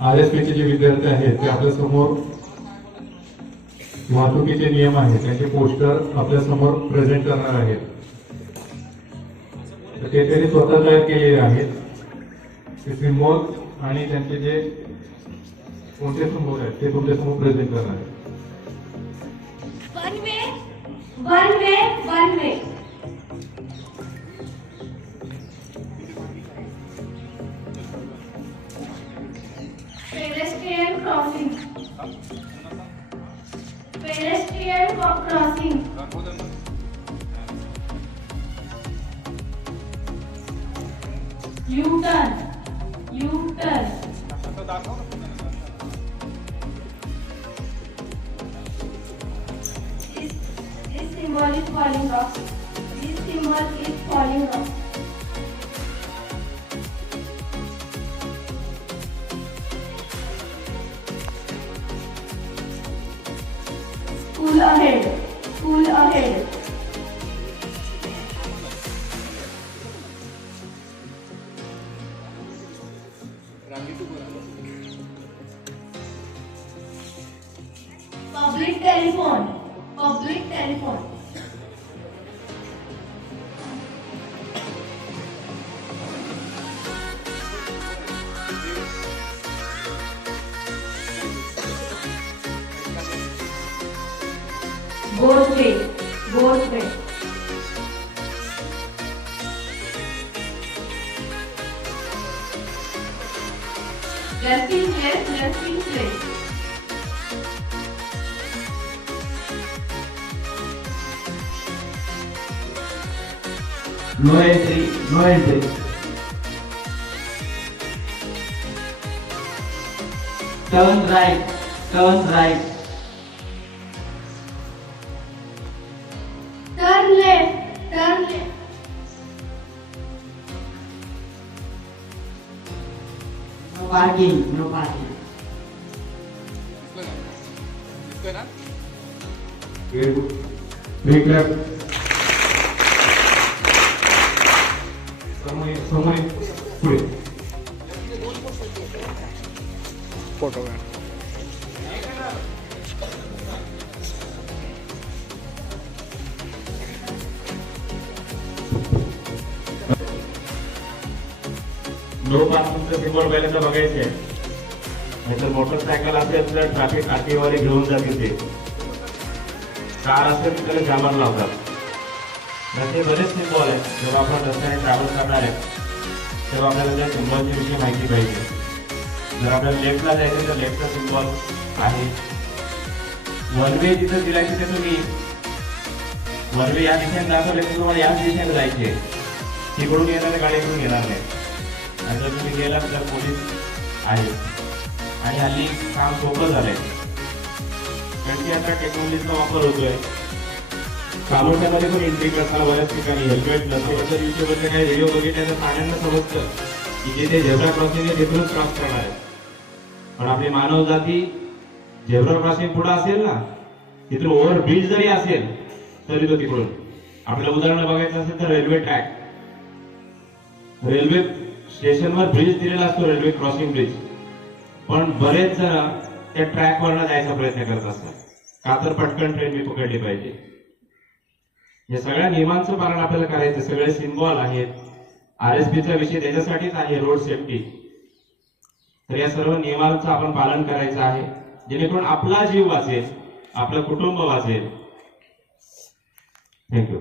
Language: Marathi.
आर एस पीचे जे विद्यार्थी आहेत ते आपल्यासमोर वाहतुकीचे नियम आहेत त्यांचे पोस्टर आपल्यासमोर प्रेझेंट करणार आहेत. तर ते त्यांनी स्वतः तयार केलेले आहेत. ते सिम्बॉल आणि त्यांचे जे कोणते समोर आहेत ते तुमच्यासमोर प्रेझेंट करणार आहेत. Co- crossing. U-turn. U-turn. This, this symbol is falling off. This symbol is falling off. School ahead. School ahead. Public telephone. Public telephone. Both way. Both way. Left in left, left place. No entry, no entry. Turn right, turn right. parking, no parking. Very good. Big clap. Someone, someone, put it. Photograph. No पार्किंगचं symbol पहिल्यांदा बघायचे नाहीतर मोटरसायकल असेल तर ट्रॅफिक काठीवारी घेऊन जातील ते. कार असेल तर त्याला जामार लावतात. असे बरेच सिम्बॉल आहेत. जेव्हा आपण रस्त्याने ट्रॅव्हल करणार आहे तेव्हा आपल्याला त्या सिम्बॉलच्या विषयी माहिती पाहिजे. जर आपल्याला लेफ्टला जायचं तर लेफ्टचा सिम्बॉल आहे. वन वे जिथं दिलाय तिथे तुम्ही. वन वे या दिशेने दाखवले तर तुम्हाला याच दिशेने जायचे तिकडून येणाऱ्या गाडीकडून येणार नाही जर तुम्ही गेलात तर पोलीस आहे आणि हल्ली काम सोपं झालंय. कारण की आता टेक्नॉलॉजीचा वापर होतोय. चालवण्यामध्ये पण एंट्री करताना बऱ्याच ठिकाणी हेल्मेट नसतं. तर युट्यूबवरचे काही व्हिडिओ बघितले तर पाण्यांना समजतं की जिथे झेब्रा क्रॉसिंग आहे तिथूनच क्रॉस करणार आहे. पण आपली मानव जाती झेब्रा क्रॉसिंग पुढे असेल ना तिथून ओव्हर ब्रिज जरी असेल तरी तो तिकडून. आपल्याला उदाहरण बघायचं असेल तर रेल्वे ट्रॅक रेल्वे स्टेशनवर ब्रिज दिलेला असतो रेल्वे क्रॉसिंग ब्रिज पण बरेच जण त्या ट्रॅकवरनं जायचा प्रयत्न करत असतात. का तर पटकन ट्रेन मी पकडली पाहिजे. या सगळ्या नियमांचं पालन आपल्याला करायचं. सगळे सिम्बॉल आहेत. आर एस पीचा विषय त्याच्यासाठीच आहे रोड सेफ्टी तर या सर्व नियमांचं आपण पालन करायचं आहे. जेणेकरून आपला जीव वाचेल आपलं कुटुंब वाचेल. थँक्यू